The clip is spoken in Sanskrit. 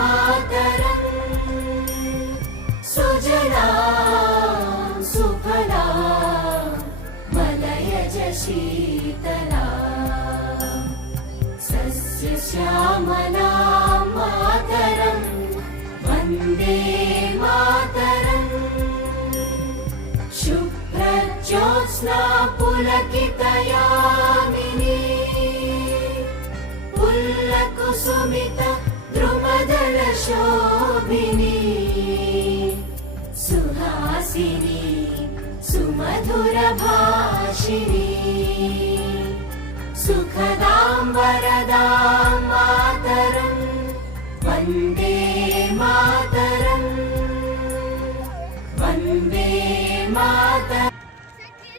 मातरम् सुजला सुफला मलयज शीतला सस्यश्यामला मातरम् वन्दे मातरम् शुभ्रज्योत्स्ना पुलकितयामिनी पुल्लकुसुमित द्रुमदलशोभिनी सुहासिनी सुमधुरभाषिणी सुखदां वरदां मातरम् वन्दे मातरम् वन्दे मातरम्।